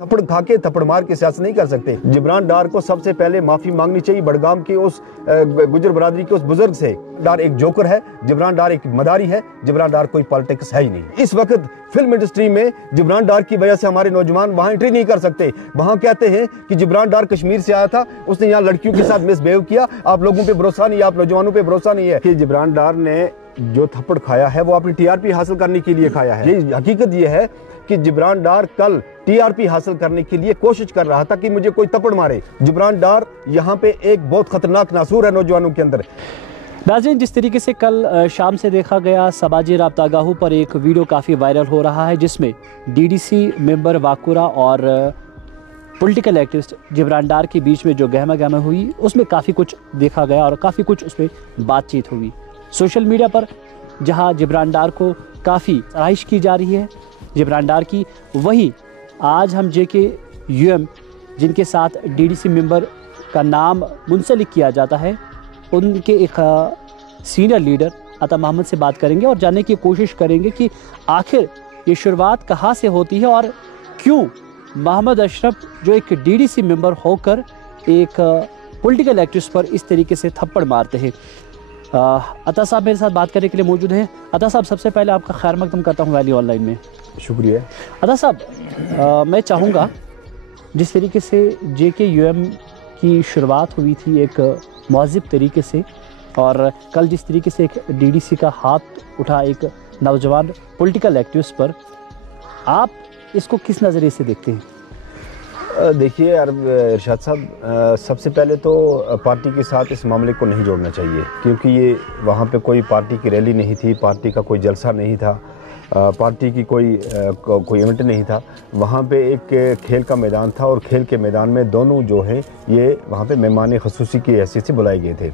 थप्पड़ खा के थप्पड़ मार के सियासत नहीं कर सकते। जिब्रान डार को सबसे पहले माफी मांगनी चाहिए बड़गाम के उस गुजर बरादरी के उस बुजुर्ग से। डार एक जोकर है, जिब्रान डार एक मदारी है, जिब्रान डार कोई पॉलिटिक्स है ही नहीं। इस वक्त फिल्म इंडस्ट्री में जिब्रान डार की वजह से हमारे नौजवान वहां एंट्री नहीं कर सकते। वहां कहते हैं कि जिब्रान डार कश्मीर से आया था, उसने यहाँ लड़कियों के साथ मिसबिहेव किया। आप लोगों पे भरोसा नहीं है, आप नौजवानों पे भरोसा नहीं है। कि जिब्रान डार ने जो थप्पड़ खाया है वो अपनी टीआरपी हासिल करने के लिए खाया है। ये हकीकत ये है कि जिब्रान डार कल टीआरपी हासिल करने के लिए कोशिश कर रहा था कि मुझे कोई थप्पड़ मारे। जिब्रान डार यहाँ पे एक बहुत खतरनाक नासूर है नौजवानों के अंदर। नाज़रीन, जिस तरीके से कल शाम से देखा गया समाजी राब्ता-गाहों पर एक वीडियो काफ़ी वायरल हो रहा है जिसमें डीडीसी मेंबर वाकुरा और पॉलिटिकल एक्टिविस्ट जिब्रान डार के बीच में जो गहमा गहमा हुई उसमें काफ़ी कुछ देखा गया और काफ़ी कुछ उसमें बातचीत हुई। सोशल मीडिया पर जहां जिब्रान डार को काफ़ी सराहिश की जा रही है जिब्रान डार की, वहीं आज हम JKUM जिनके साथ डीडीसी मेंबर का नाम मुंसलिक किया जाता है उनके एक सीनियर लीडर अता मोहम्मद से बात करेंगे और जानने की कोशिश करेंगे कि आखिर ये शुरुआत कहाँ से होती है और क्यों मोहम्मद अशरफ जो एक डीडीसी मेंबर होकर एक पॉलिटिकल एक्टिविस्ट पर इस तरीके से थप्पड़ मारते हैं। अता साहब मेरे साथ बात करने के लिए मौजूद हैं। अता साहब, सबसे पहले आपका खैर मकदम करता हूँ वैली ऑनलाइन में। शुक्रिया। अता साहब, मैं चाहूँगा जिस तरीके से JKUM की शुरुआत हुई थी एक महज़िब तरीके से और कल जिस तरीके से एक डीडीसी का हाथ उठा एक नौजवान पॉलिटिकल एक्टिविस्ट पर, आप इसको किस नज़रिए से देखते हैं? देखिए इरशाद साहब, सबसे पहले तो पार्टी के साथ इस मामले को नहीं जोड़ना चाहिए क्योंकि ये वहाँ पे कोई पार्टी की रैली नहीं थी, पार्टी का कोई जलसा नहीं था, पार्टी की कोई इवेंट नहीं था। वहाँ पे एक खेल का मैदान था और खेल के मैदान में दोनों जो हैं ये वहाँ पे मेहमान ख़ुसूसी की हैसियत से बुलाए गए थे।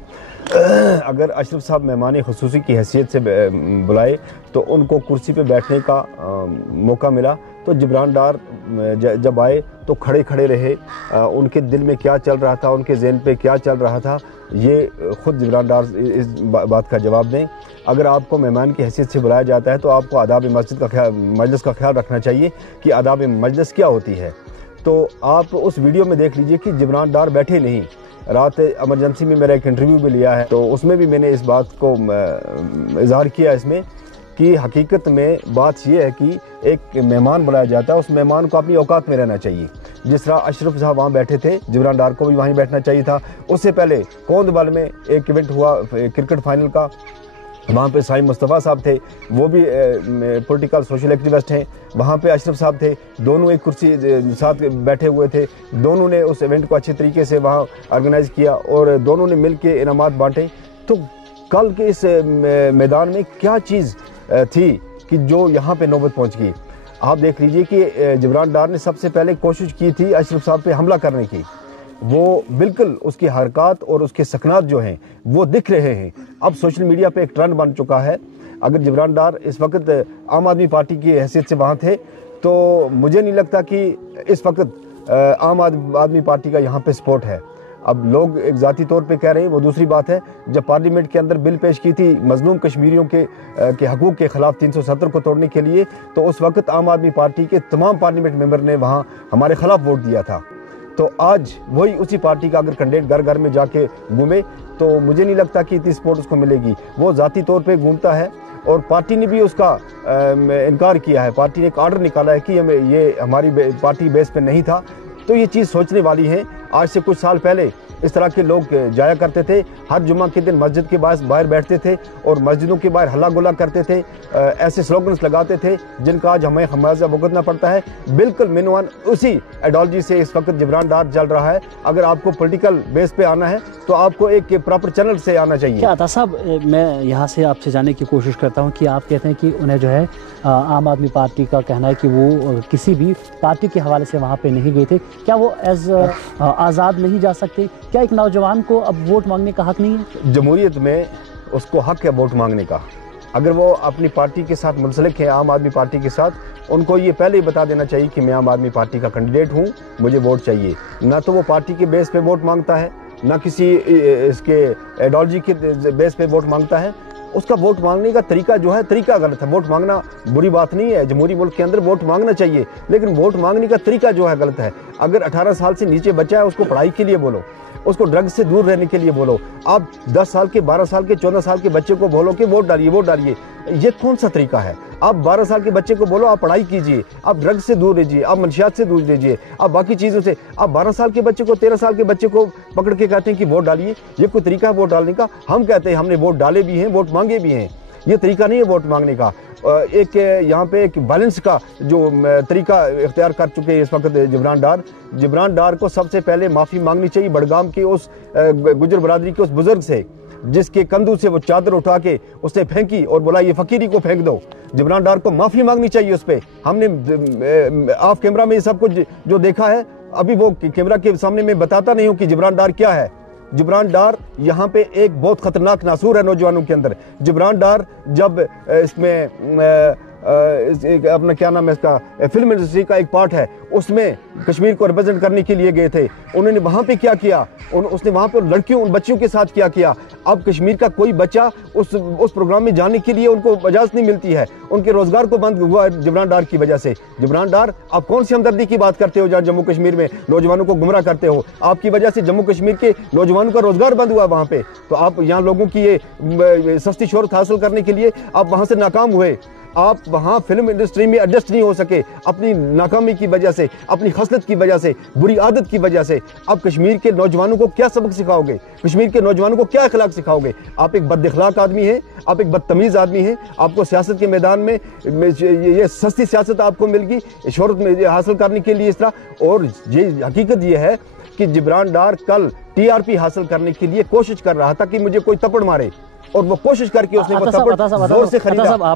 अगर अशरफ साहब मेहमान ख़ुसूसी की हैसियत से बुलाए तो उनको कुर्सी पे बैठने का मौका मिला, तो जिब्रान डार जब आए तो खड़े खड़े रहे। उनके दिल में क्या चल रहा था, उनके ज़हन पे क्या चल रहा था, ये ख़ुद जिब्रान डार इस बात का जवाब दें। अगर आपको मेहमान की हैसियत से बुलाया जाता है तो आपको आदाब मजलिस का ख्याल रखना चाहिए कि आदाब मजलिस क्या होती है। तो आप उस वीडियो में देख लीजिए कि जिब्रान डार बैठे नहीं। रात एमरजेंसी में मेरा एक इंटरव्यू भी लिया है तो उसमें भी मैंने इस बात को इजहार किया इसमें कि हकीकत में बात यह है कि एक मेहमान बुलाया जाता है, उस मेहमान को अपनी औकात में रहना चाहिए। जिस तरह अशरफ साहब वहाँ बैठे थे, जिब्रान डार को भी वहीं बैठना चाहिए था। उससे पहले कोंदबाल में एक इवेंट हुआ क्रिकेट फाइनल का, वहाँ पे साईं मुस्तफ़ा साहब थे, वो भी पॉलिटिकल सोशल एक्टिविस्ट हैं। वहाँ पे अशरफ साहब थे, दोनों एक कुर्सी साथ बैठे हुए थे। दोनों ने उस इवेंट को अच्छे तरीके से वहाँ ऑर्गेनाइज़ किया और दोनों ने मिल के इनामात बांटे। तो कल के इस मैदान में क्या चीज़ थी कि जो यहाँ पे नौबत पहुँच गई। आप देख लीजिए कि जिब्रान डार ने सबसे पहले कोशिश की थी अशरफ साहब पे हमला करने की। वो बिल्कुल उसकी हरकत और उसके सकनात जो हैं वो दिख रहे हैं। अब सोशल मीडिया पे एक ट्रेंड बन चुका है। अगर जिब्रान डार इस वक्त आम आदमी पार्टी की हैसियत से वहाँ थे तो मुझे नहीं लगता कि इस वक्त आम आदमी पार्टी का यहाँ पे सपोर्ट है। अब लोग एक ज़ाती तौर पे कह रहे हैं, वो दूसरी बात है। जब पार्लियामेंट के अंदर बिल पेश की थी मजलूम कश्मीरियों के हकूक़ के ख़िलाफ़ 370 को तोड़ने के लिए, तो उस वक्त आम आदमी पार्टी के तमाम पार्लियामेंट मेंबर ने वहाँ हमारे ख़िलाफ़ वोट दिया था। तो आज वही उसी पार्टी का अगर कैंडिडेट घर घर में जाके घूमे तो मुझे नहीं लगता कि इतनी सपोर्ट उसको मिलेगी। वो ज़ाती तौर पे घूमता है और पार्टी ने भी उसका इनकार किया है। पार्टी ने एक आर्डर निकाला है कि ये हमारी पार्टी बेस पे नहीं था। तो ये चीज़ सोचने वाली है। आज से कुछ साल पहले इस तरह के लोग जाया करते थे, हर जुम्मा के दिन मस्जिद के बाहर बैठते थे और मस्जिदों के बाहर हल्ला गुल्ला करते थे, ऐसे स्लोगन्स लगाते थे जिनका आज हमें खमियाजा भुगतना पड़ता है। बिल्कुल मिनवान उसी आइडियोलॉजी से इस वक्त जिब्रान डार चल रहा है। अगर आपको पॉलिटिकल बेस पे आना है तो आपको एक प्रॉपर चैनल से आना चाहिए। क्या अता साहब, मैं यहाँ से आपसे जानने की कोशिश करता हूँ कि आप कहते हैं कि उन्हें जो है आम आदमी पार्टी का कहना है कि वो किसी भी पार्टी के हवाले से वहाँ पे नहीं गए थे। क्या वो एज आज़ाद नहीं जा सकते? क्या एक नौजवान को अब वोट मांगने का हक नहीं है? जमहूरियत में उसको हक है वोट मांगने का। अगर वो अपनी पार्टी के साथ मुंसलिक है, आम आदमी पार्टी के साथ, उनको ये पहले ही बता देना चाहिए कि मैं आम आदमी पार्टी का कैंडिडेट हूँ, मुझे वोट चाहिए। ना तो वो पार्टी के बेस पे वोट मांगता है, ना किसी इसके आइडियोलॉजी के बेस पे वोट मांगता है। اس کا ووٹ مانگنے کا طریقہ جو ہے طریقہ غلط ہے. ووٹ مانگنا بری بات نہیں ہے, جمہوری ملک کے اندر ووٹ مانگنا چاہیے, لیکن ووٹ مانگنے کا طریقہ جو ہے غلط ہے. اگر 18 سال سے نیچے بچہ ہے اس کو پڑھائی کے لیے بولو, اس کو ڈرگ سے دور رہنے کے لیے بولو. آپ 10 سال کے 12 سال کے 14 سال کے بچے کو بولو کہ ووٹ ڈالیے ووٹ ڈالیے, یہ کون سا طریقہ ہے؟ آپ 12 سال کے بچے کو بولو آپ پڑھائی کیجئے, آپ ڈرگ سے دور رہیے, آپ منشیات سے دور رہیے, آپ باقی چیزوں سے. آپ 12 سال کے بچے کو 13 سال کے بچے کو پکڑ کے کہتے ہیں کہ ووٹ ڈالیے, یہ کوئی طریقہ ہے ووٹ ڈالنے کا؟ ہم کہتے ہیں ہم نے ووٹ ڈالے بھی ہیں, ووٹ مانگے بھی ہیں, یہ طریقہ نہیں ہے ووٹ مانگنے کا. ایک یہاں پہ ایک بیلنس کا جو طریقہ اختیار کر چکے ہیں اس وقت جبران ڈار کو سب سے پہلے معافی مانگنی چاہیے بڑگام کے اس گجر برادری کے اس بزرگ سے جس کے کندھوں سے وہ چادر اٹھا کے اس نے پھینکی اور بولا یہ فقیری کو پھینک دو. جبران ڈار کو معافی مانگنی چاہیے اس پہ. ہم نے آف کیمرہ میں یہ سب کچھ جو دیکھا ہے, ابھی وہ کیمرہ کے سامنے میں بتاتا نہیں ہوں کہ جبران ڈار کیا ہے. جبران ڈار یہاں پہ ایک بہت خطرناک ناسور ہے نوجوانوں کے اندر. جبران ڈار جب اس میں اپنا کیا نام ہے اس کا فلم انڈسٹری کا ایک پارٹ ہے, اس میں کشمیر کو ریپرزینٹ کرنے کے لیے گئے تھے. انہوں نے وہاں پہ کیا کیا, اس نے وہاں پہ لڑکیوں ان بچیوں کے ساتھ کیا کیا. اب کشمیر کا کوئی بچہ اس پروگرام میں جانے کے لیے ان کو اجازت نہیں ملتی ہے, ان کے روزگار کو بند ہوا ہے جبران ڈار کی وجہ سے. جبران ڈار آپ کون سی ہمدردی کی بات کرتے ہو جہاں جموں کشمیر میں نوجوانوں کو گمراہ کرتے ہو؟ آپ کی وجہ سے جموں کشمیر کے نوجوانوں کا روزگار بند ہوا وہاں پہ, تو آپ یہاں لوگوں کی یہ سستی شہرت حاصل کرنے کے لیے آپ وہاں سے ناکام ہوئے. آپ وہاں فلم انڈسٹری میں ایڈجسٹ نہیں ہو سکے اپنی ناکامی کی وجہ سے, اپنی خصلت کی وجہ سے, بری عادت کی وجہ سے. اب کشمیر کے نوجوانوں کو کیا سبق سکھاؤ گے؟ کشمیر کے نوجوانوں کو کیا اخلاق سکھاؤ گے؟ آپ ایک بد اخلاق آدمی ہیں, آپ ایک بدتمیز آدمی ہیں. آپ کو سیاست کے میدان میں یہ سستی سیاست آپ کو مل گئی شہرت حاصل کرنے کے لیے اس طرح. اور یہ حقیقت یہ ہے کہ جبران ڈار کل TRP حاصل کرنے کے لیے کوشش کر رہا تھا کہ مجھے کوئی تپڑ مارے, اور وہ کوشش کر کے اس نے وہ تپڑ زور سے خریدا.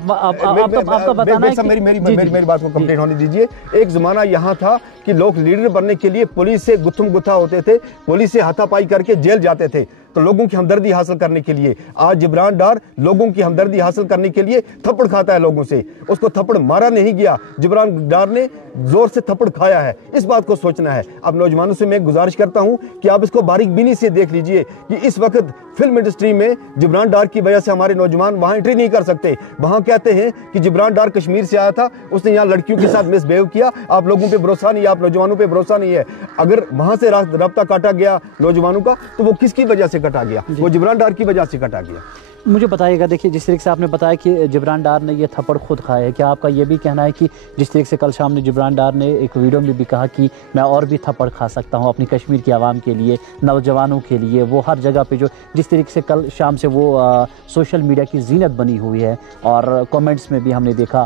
میری بات کو کمپلیٹ ہونے دیجئے. ایک زمانہ یہاں تھا کہ لوگ لیڈر بننے کے لیے پولیس سے گتھم گتھا ہوتے تھے, پولیس سے ہاتھا پائی کر کے جیل جاتے تھے تو لوگوں کی ہمدردی حاصل کرنے کے لیے. آج جبران ڈار لوگوں کی ہمدردی حاصل کرنے کے لیے تھپڑ کھاتا ہے لوگوں سے. اس کو تھپڑ مارا نہیں گیا, جبران ڈار نے زور سے تھپڑ کھایا ہے. اس بات کو سوچنا ہے. اب نوجوانوں سے میں گزارش کرتا ہوں کہ آپ اس کو باریک بینی سے دیکھ لیجئے کہ اس وقت فلم انڈسٹری میں جبران ڈار کی وجہ سے ہمارے نوجوان وہاں انٹری نہیں کر سکتے. وہاں کہتے ہیں کہ جبران ڈار کشمیر سے آیا تھا, اس نے یہاں لڑکیوں کے ساتھ مس بیہیو کیا. آپ لوگوں پہ بھروسہ نہیں ہے, آپ نوجوانوں پہ بھروسہ نہیں ہے. اگر وہاں سے رابطہ کاٹا گیا نوجوانوں کا تو وہ کس کی وجہ سے کٹا گیا؟ وہ جبران ڈار کی وجہ سے کٹا گیا. مجھے بتائیے گا, دیکھیے جس طریقے سے آپ نے بتایا کہ جبران ڈار نے یہ تھپڑ خود کھایا ہے, کیا آپ کا یہ بھی کہنا ہے کہ جس طریقے سے کل شام نے جبران ڈار نے ایک ویڈیو میں بھی کہا کہ میں اور بھی تھپڑ کھا سکتا ہوں اپنی کشمیر کی عوام کے لیے, نوجوانوں کے لیے, وہ ہر جگہ پہ جو جس طریقے سے کل شام سے وہ سوشل میڈیا کی زینت بنی ہوئی ہے, اور کومنٹس میں بھی ہم نے دیکھا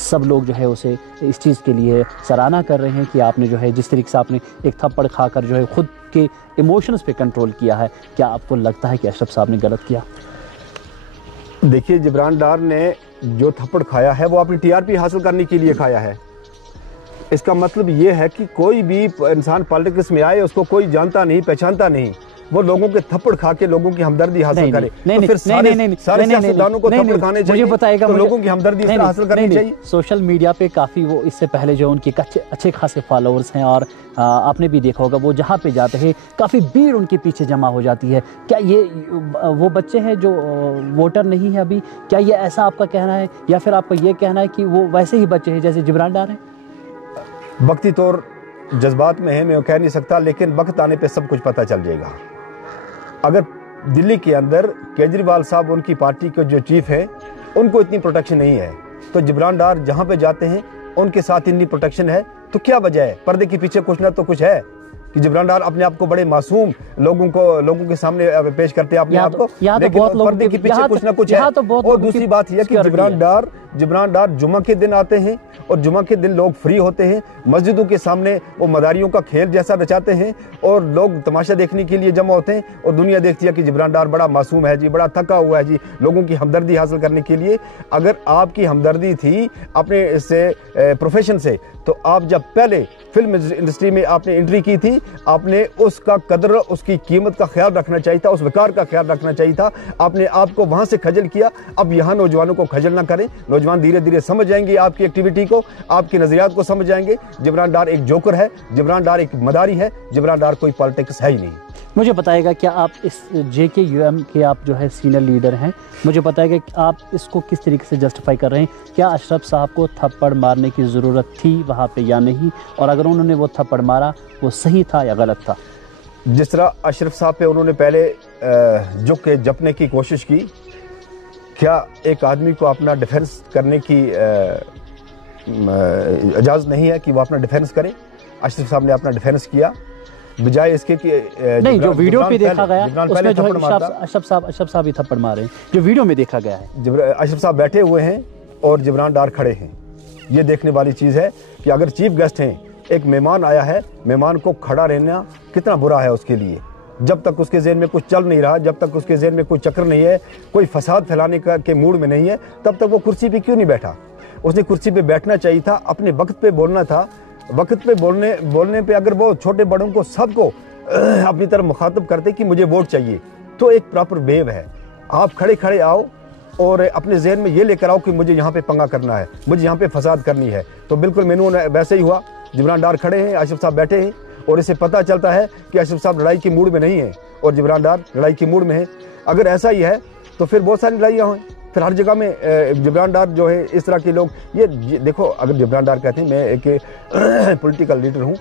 سب لوگ جو ہے اسے اس چیز کے لیے سراہنا کر رہے ہیں کہ آپ نے جو ہے جس طریقے سے آپ نے ایک تھپڑ کھا کر جو ہے خود کے ایموشنز پہ کنٹرول کیا ہے. کیا آپ کو لگتا ہے کہ اشرف صاحب نے غلط کیا؟ دیکھیے, جبران ڈار نے جو تھپڑ کھایا ہے وہ اپنی TRP حاصل کرنے کے لیے کھایا ہے. اس کا مطلب یہ ہے کہ کوئی بھی انسان پالیٹکس میں آئے اس کو کوئی جانتا نہیں پہچانتا نہیں, وہ لوگوں کے تھپڑ کھا کے لوگوں کی ہمدردی حاصل کرے. تو پھر سارے سیاستدانوں کو تھپڑ کھانے چاہیے, تو لوگوں کی ہمدردی حاصل کرنی چاہیے. سوشل میڈیا پہ کافی وہ اس سے پہلے جو ان کے اچھے خاصے فالوورز ہیں, اور آپ نے بھی دیکھا ہوگا وہ جہاں پہ جاتے ہیں کافی بھیڑ ان کے پیچھے جمع ہو جاتی ہے. کیا یہ وہ بچے ہیں جو ووٹر نہیں ہے ابھی؟ کیا یہ ایسا آپ کا کہنا ہے, یا پھر آپ کا یہ کہنا ہے کہ وہ ویسے ہی بچے ہیں جیسے جبران ڈار ہیں؟ وقتی طور جذبات میں ہے, میں کہہ نہیں سکتا, لیکن وقت آنے پہ سب کچھ پتہ چل جائے گا. اگر دلی کے اندر کیجریوال صاحب ان کی پارٹی کے جو چیف ہیں ان کو اتنی پروٹیکشن نہیں ہے, تو جبران ڈار جہاں پہ جاتے ہیں ان کے ساتھ اتنی پروٹیکشن ہے, تو کیا وجہ ہے؟ پردے کے پیچھے کچھ نہ تو کچھ ہے کہ جبران ڈار اپنے آپ کو بڑے معصوم لوگوں کے سامنے پیش کرتے ہیں اپنے آپ کو, لیکن پردے کے پیچھے کچھ نہ کچھ ہے. اور دوسری بات یہ کہ جبران ڈار جمعہ کے دن آتے ہیں, اور جمعہ کے دن لوگ فری ہوتے ہیں, مسجدوں کے سامنے وہ مداریوں کا کھیل جیسا رچاتے ہیں, اور لوگ تماشا دیکھنے کے لیے جمع ہوتے ہیں, اور دنیا دیکھتی ہے کہ جبران ڈار بڑا معصوم ہے جی, بڑا تھکا ہوا ہے جی, لوگوں کی ہمدردی حاصل کرنے کے لیے. اگر آپ کی ہمدردی تھی اپنے اس سے پروفیشن سے, تو آپ جب پہلے فلم انڈسٹری میں آپ نے انٹری کی تھی, آپ نے اس کا قدر, اس کی قیمت کا خیال رکھنا چاہیے تھا, اس وقار کا خیال رکھنا چاہیے تھا. آپ نے آپ کو وہاں سے کھجل کیا, اب یہاں نوجوانوں کو کھجل نہ کریں. नौजवान धीरे धीरे समझ जाएंगे आपकी एक्टिविटी को, आपके नज़रियात को समझ जाएंगे। जिब्रान डार एक जोकर है, जिब्रान डार एक मदारी है, जिब्रान डार कोई पॉलिटिक्स है ही नहीं। मुझे बताइएगा, क्या आप इस JKUM के आप जो है सीनियर लीडर हैं, मुझे बताइएगा कि आप इसको किस तरीके से जस्टिफाई कर रहे हैं? क्या अशरफ साहब को थप्पड़ मारने की ज़रूरत थी वहाँ पे या नहीं, और अगर उन्होंने वो थप्पड़ मारा वो सही था या गलत था? जिस तरह अशरफ साहब पे उन्होंने पहले झुक के जपने की कोशिश की, क्या एक आदमी को अपना डिफेंस करने की इजाज़त नहीं है कि वो अपना डिफेंस करे? अशरफ साहब ने अपना डिफेंस किया, बजाय इसके कि नहीं, जो वीडियो पे देखा गया उसमें जो है अशरफ साहब ही थप्पड़ मारे, जो वीडियो में देखा गया है। अशरफ साहब बैठे हुए हैं और जिब्रान डार खड़े हैं। ये देखने वाली चीज़ है कि अगर चीफ गेस्ट हैं, एक मेहमान आया है, मेहमान को खड़ा रहना कितना बुरा है उसके लिए। जब तक उसके ज़हन में कुछ चल नहीं रहा, जब तक उसके ज़हन में कोई चक्र नहीं है, कोई फसाद फैलाने का के मूड में नहीं है, तब तक वो कुर्सी पे क्यों नहीं बैठा? उसने कुर्सी पे बैठना चाहिए था, अपने वक्त पे बोलना था। वक्त पे बोलने पे अगर वो छोटे बड़ों को सबको अपनी तरफ मुखातब करते कि मुझे वोट चाहिए, तो एक प्रॉपर वेव है। आप खड़े खड़े आओ और अपने जहन में ये लेकर आओ कि मुझे यहाँ पे पंगा करना है, मुझे यहाँ पे फसाद करनी है। तो बिल्कुल मेनू वैसे ही हुआ। जिब्रान डार खड़े हैं, अशरफ साहब बैठे हैं, और इससे पता चलता है कि अशरफ साहब लड़ाई के मूड में नहीं है और जिब्रान डार लड़ाई के मूड में है। अगर ऐसा ही है तो फिर बहुत सारी लड़ाइयाँ हुई, फिर हर जगह में जिब्रान डार जो है, इस तरह के लोग ये देखो, अगर जिब्रान डार कहते हैं मैं एक पॉलिटिकल लीडर हूँ,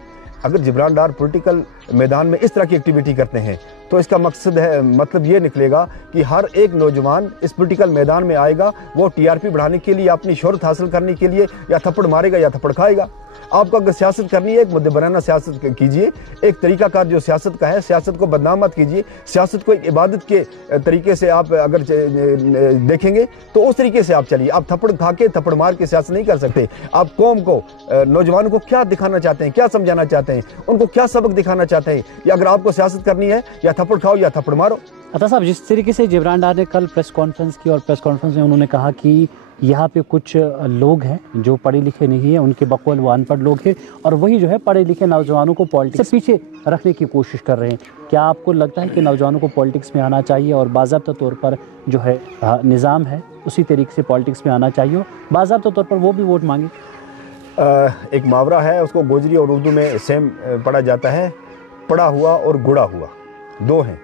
अगर जिब्रान डार पॉलिटिकल मैदान में इस तरह की एक्टिविटी करते हैं तो इसका मकसद है, मतलब ये निकलेगा कि हर एक नौजवान इस पॉलिटिकल मैदान में आएगा, वो TRP बढ़ाने के लिए, अपनी शोहरत हासिल करने के लिए या थप्पड़ मारेगा या थप्पड़ खाएगा। आपको अगर सियासत करनी है, एक मुद्दे बनाना सियासत कीजिए, एक तरीकाकार जो सियासत का है, सियासत को बदनाम मत कीजिए। सियासत को एक इबादत के तरीके से आप अगर देखेंगे तो उस तरीके से आप चलिए। आप थप्पड़ खा के, थप्पड़ मार के सियासत नहीं कर सकते। आप कौम को, नौजवानों को क्या दिखाना चाहते हैं, क्या समझाना चाहते हैं, उनको क्या सबक दिखाना चाहते हैं? या अगर आपको सियासत करनी है, या थप्पड़ खाओ या थप्पड़ मारो। अता साहब, जिस तरीके से जिब्रान डार ने कल प्रेस कॉन्फ्रेंस की, और प्रेस कॉन्फ्रेंस में उन्होंने कहा कि यहाँ पे कुछ लोग हैं जो पढ़े लिखे नहीं हैं, उनके बकौल वो अनपढ़ लोग हैं, और वही जो है पढ़े लिखे नौजवानों को पॉलिटिक्स से पीछे रखने की कोशिश कर रहे हैं। क्या आपको लगता है कि नौजवानों को पॉलिटिक्स में आना चाहिए और बाज़ाब्ता तौर पर जो है निज़ाम है उसी तरीके से पॉलिटिक्स में आना चाहिए, बाज़ाब्ता तौर पर वो भी वोट मांगे? एक मुहावरा है, उसको गोजरी और उर्दू में सेम पढ़ा जाता है, पढ़ा हुआ और गुड़ा हुआ। दो हैं,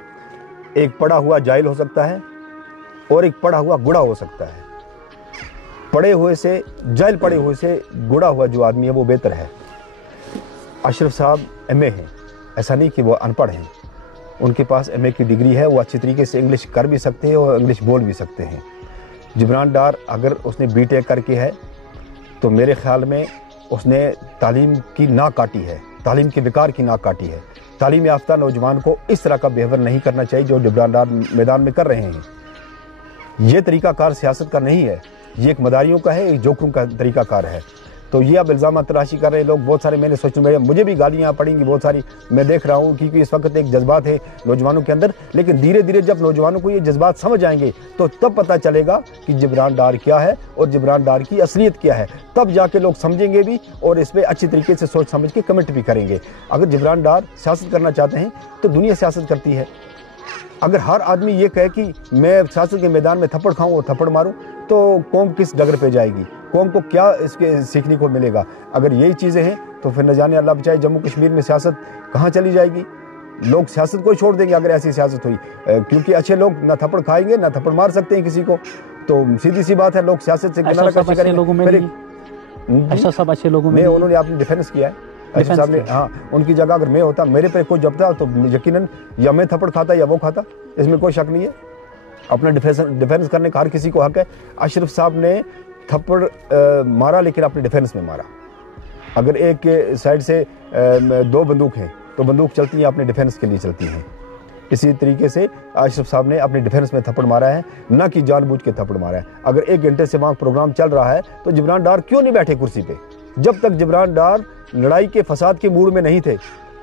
एक पढ़ा हुआ जाहिल हो सकता है और एक पढ़ा हुआ गुड़ा हो सकता है। पढ़े हुए से, जाहिल पढ़े हुए से गुड़ा हुआ जो आदमी है वो बेहतर है। अशरफ साहब MA हैं, ऐसा नहीं कि वो अनपढ़ हैं, उनके पास MA की डिग्री है, वो अच्छी तरीके से इंग्लिश कर भी सकते हैं और इंग्लिश बोल भी सकते हैं। जिब्रान डार अगर उसने BTech करके है तो मेरे ख्याल में उसने तालीम की नाक काटी है, तालीम के विकार की नाक काटी है। तालीम याफ्ता नौजवान को इस तरह का बिहेवियर नहीं करना चाहिए जो जिब्रान डार मैदान में कर रहे हैं। ये तरीकाकार सियासत का नहीं है, ये एक मदारियों का है, एक जोकरों का तरीकाकार है। तो ये अब इल्ज़ाम तराशी कर रहे हैं लोग बहुत सारे। मैंने सोचा मुझे भी गालियाँ पड़ेंगी बहुत सारी, मैं देख रहा हूँ, क्योंकि इस वक्त एक जज्बात है नौजवानों के अंदर। लेकिन धीरे धीरे जब नौजवानों को ये जज्बात समझ आएंगे तो तब पता चलेगा कि जिब्रान डार क्या है और जिब्रान डार की असलियत क्या है। तब जाके लोग समझेंगे भी और इस पर अच्छी तरीके से सोच समझ के कमेंट भी करेंगे। अगर जिब्रान डार सियासत करना चाहते हैं तो दुनिया सियासत करती है। अगर हर आदमी ये कहे कि मैं सियासत के मैदान में थप्पड़ खाऊं और थप्पड़ मारूं, तो कौम किस डगर पे जाएगी? कौम को क्या इसके सीखने को मिलेगा? अगर यही चीज़ें हैं तो फिर न जाने अल्लाह बचाए जम्मू कश्मीर में सियासत कहाँ चली जाएगी। लोग सियासत को ही छोड़ देंगे अगर ऐसी सियासत हुई, क्योंकि अच्छे लोग ना थप्पड़ खाएंगे ना थप्पड़ मार सकते हैं किसी को। तो सीधी सी बात है, लोग सियासत से किनारा कशी करेंगे। उन्होंने आपने डिफेंस किया है साहब ने, हाँ, उनकी जगह अगर मैं होता, मेरे पे कोई जबता तो यकीनन या मैं थप्पड़ खाता या वो खाता, इसमें कोई शक नहीं है। अपना डिफेंस करने का हर किसी को हक है। अशरफ साहब ने थप्पड़ मारा लेकिन अपने डिफेंस में मारा। अगर एक साइड से दो बंदूक हैं तो बंदूक चलती है अपने डिफेंस के लिए चलती हैं। इसी तरीके से अशरफ साहब ने अपने डिफेंस में थप्पड़ मारा है, न कि जानबूझ के थप्पड़ मारा है। अगर 1 घंटे से वहाँ प्रोग्राम चल रहा है तो जिब्रान डार क्यों नहीं बैठे कुर्सी पे? जब तक जिब्रान डार लड़ाई के फसाद के मूड में नहीं थे,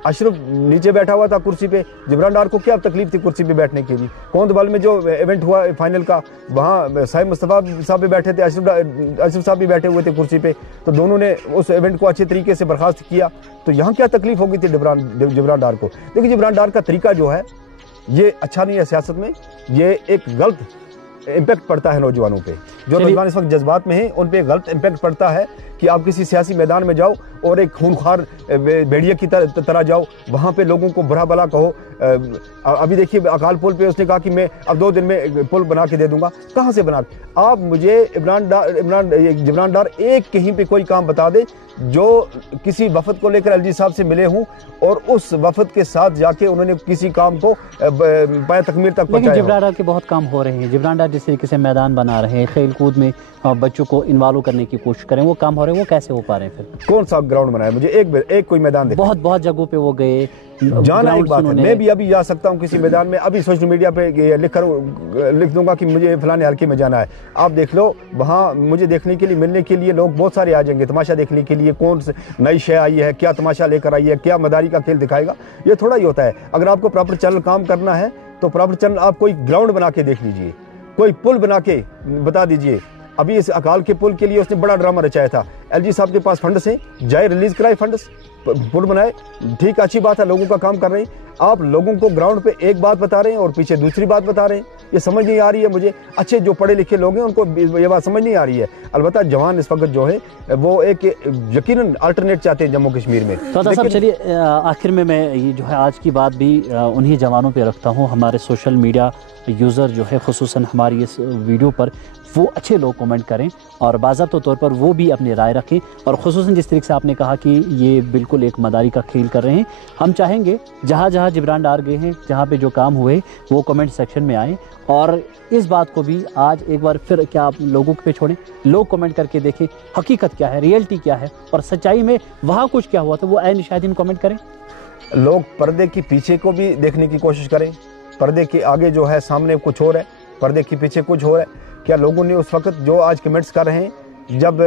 अशरफ नीचे बैठा हुआ था कुर्सी पे। जिब्रान डार को क्या तकलीफ थी कुर्सी पे बैठने के लिए? कोंदबाल में जो इवेंट हुआ फाइनल का, वहाँ साहिब मुस्तफ़ा साहब भी बैठे थे, अशरफ साहब भी बैठे हुए थे कुर्सी पे। तो दोनों ने उस इवेंट को अच्छे तरीके से बर्खास्त किया। तो यहाँ क्या तकलीफ हो गई थी जिब्रान डार को? देखिए, जिब्रान डार का तरीका जो है ये अच्छा नहीं है सियासत में। ये एक गलत इम्पैक्ट पड़ता है नौजवानों पे, जो नौजवान इस वक्त जज्बात में हैं उन पे गलत इम्पैक्ट पड़ता है कि आप किसी सियासी मैदान में जाओ और एक खूनखार भेड़िए की तरह जाओ, वहाँ पे लोगों को बुरा भला कहो। अभी देखिए अकाल पुल पे उसने कहा कि मैं अब 2 दिन में पुल बना के दे दूंगा। कहाँ से बना? आप मुझे जिब्रान डार एक कहीं पे कोई काम बता दे जो किसी वफद को लेकर एलजी साहब से मिले हों और उस वफद के साथ जाके उन्होंने किसी काम को पाया तकमील तक पहुंचाया। लेकिन जिब्रान डार के बहुत काम हो रहे हैं। जिब्रान डार जिस तरीके से मैदान बना रहे हैं, खेल कूद में बच्चों को इन्वॉल्व करने की कोशिश करें, वो काम हो रहे हैं, वो कैसे हो पा रहे हैं? फिर कौन सा ग्राउंड बनाया? मुझे एक कोई मैदान दे। बहुत जगहों पे वो गए, जाना एक बात है, मैं भी अभी जा सकता हूँ किसी मैदान में, अभी सोशल मीडिया पे लिख दूंगा कि मुझे फलाने हल्के में जाना है। आप देख लो, वहाँ मुझे देखने के लिए, मिलने के लिए लोग बहुत सारे आ जाएंगे, तमाशा देखने के लिए, कौन नई शय आई है, क्या तमाशा लेकर आई है, क्या मदारी का खेल दिखाएगा, ये थोड़ा ही होता है। अगर आपको प्रॉपर चैनल काम करना है तो प्रॉपर चैनल आप कोई ग्राउंड बना के देख लीजिए, कोई पुल बना के बता दीजिए। अभी इस अकाल के पुल के लिए उसने बड़ा ड्रामा रचाया था। एलजी साहब के पास फंड्स हैं, जाए रिलीज कराए फंड्स, पुल बनाए, ठीक अच्छी बात है, लोगों का काम कर रहे हैं। आप लोगों को ग्राउंड पे एक बात बता रहे हैं और पीछे दूसरी बात बता रहे हैं, ये समझ नहीं आ रही है मुझे। अच्छे जो पढ़े लिखे लोग हैं उनको ये बात समझ नहीं आ रही है। अलबत्ता जवान इस वक्त जो है वो एक यकीनन अल्टरनेट चाहते हैं जम्मू कश्मीर में। तो साहब चलिए आखिर में मैं ये जो है आज की बात भी उन्हीं जवानों पे रखता हूँ। हमारे सोशल मीडिया यूज़र जो है खुसूसन हमारी इस वीडियो पर वो अच्छे लोग कमेंट करें और बाज़ाब्ता तौर पर वो भी अपनी राय रखें। और खुसूसन जिस तरीके से आपने कहा कि ये बिल्कुल एक मदारी का खेल कर रहे हैं, हम चाहेंगे जहाँ जहाँ जिब्रान डार गए हैं, जहाँ पे जो काम हुए वो कमेंट सेक्शन में आए और इस बात को भी आज एक बार फिर क्या आप लोगों पे छोड़ें, लोग कमेंट करके देखें हकीकत क्या है, रियलिटी क्या है और सच्चाई में वहाँ कुछ क्या हुआ था, वो ऐन शायद कमेंट करें। लोग पर्दे के पीछे को भी देखने की कोशिश करें। पर्दे के आगे जो है सामने कुछ और है, पर्दे के पीछे कुछ और है। क्या लोगों ने उस वक्त जो आज कमेंट्स कर रहे हैं, जब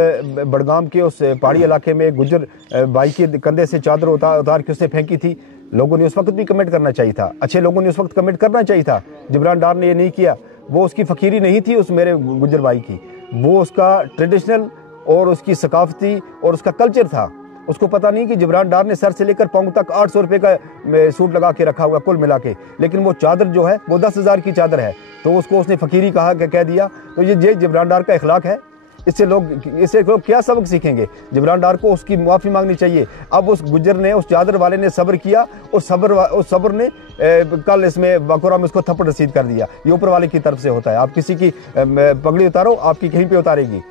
बड़गाम के उस पहाड़ी इलाके में गुजर भाई के कंधे से चादर उतार के उसने फेंकी थी, लोगों ने उस वक्त भी कमेंट करना चाहिए था। अच्छे लोगों ने उस वक्त कमेंट करना चाहिए था। जिब्रान डार ने ये नहीं किया। वो उसकी फ़कीरी नहीं थी उस मेरे गुजर भाई की, वो उसका ट्रेडिशनल और उसकी सकाफती और उसका कल्चर था। उसको पता नहीं कि जिब्रान डार ने सर से लेकर पाँव तक 800 रुपये का सूट लगा के रखा हुआ कुल मिला के, लेकिन वो चादर जो है वो 10,000 की चादर है, तो उसको उसने फ़कीरी कह दिया। तो ये जिब्रान डार का इखलाक है। इससे लोग क्या सबक सीखेंगे? जिब्रान डार को उसकी माफ़ी मांगनी चाहिए। अब उस गुजर ने, उस चादर वाले ने सब्र किया, उस सब्र ने कल इसमें बाकुरा में उसको थप्पड़ रसीद कर दिया। ये ऊपर वाले की तरफ से होता है। आप किसी की पगड़ी उतारो, आपकी कहीं पे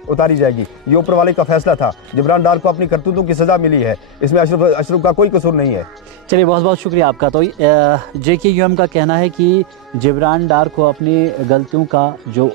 उतारी जाएगी। ये ऊपर वाले का फैसला था। जिब्रान डार को अपनी करतूतों की सज़ा मिली है, इसमें अशरफ का कोई कसूर नहीं है। चलिए बहुत बहुत शुक्रिया आपका। तो JKUM का कहना है कि जिब्रान डार को अपनी गलतियों का जो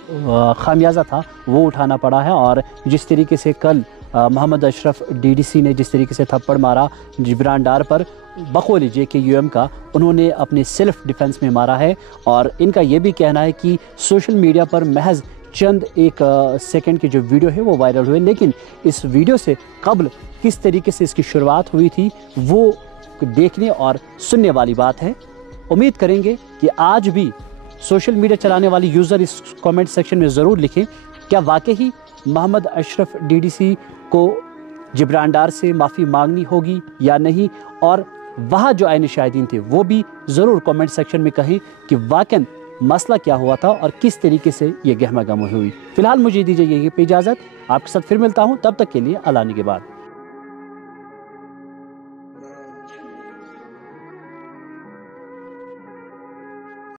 खामियाजा था वो उठाना पड़ा है और जिस तरीके से कल मोहम्मद अशरफ DDC ने जिस तरीके से थप्पड़ मारा जिब्रान डार पर, बकौल JKUM का उन्होंने अपने सेल्फ डिफेंस में मारा है। और इनका ये भी कहना है कि सोशल मीडिया पर महज चंद एक सेकंड की जो वीडियो है वो वायरल हुए, लेकिन इस वीडियो से कबल किस तरीके से इसकी शुरुआत हुई थी वो देखने और सुनने वाली बात है। उम्मीद करेंगे कि आज भी सोशल मीडिया चलाने वाले यूज़र इस कमेंट सेक्शन में ज़रूर लिखें, क्या वाकई ही मोहम्मद अशरफ DDC को जिब्रान डार से माफ़ी मांगनी होगी या नहीं, और वहाँ जो आईने शाहिदीन थे वो भी ज़रूर कमेंट सेक्शन में कहें कि वाकई मसला क्या हुआ था और किस तरीके से ये गहमा गहमी हुई। फ़िलहाल मुझे दीजिए ये पे इजाज़त, आपके साथ फिर मिलता हूँ, तब तक के लिए अल्लाह ने के बाद।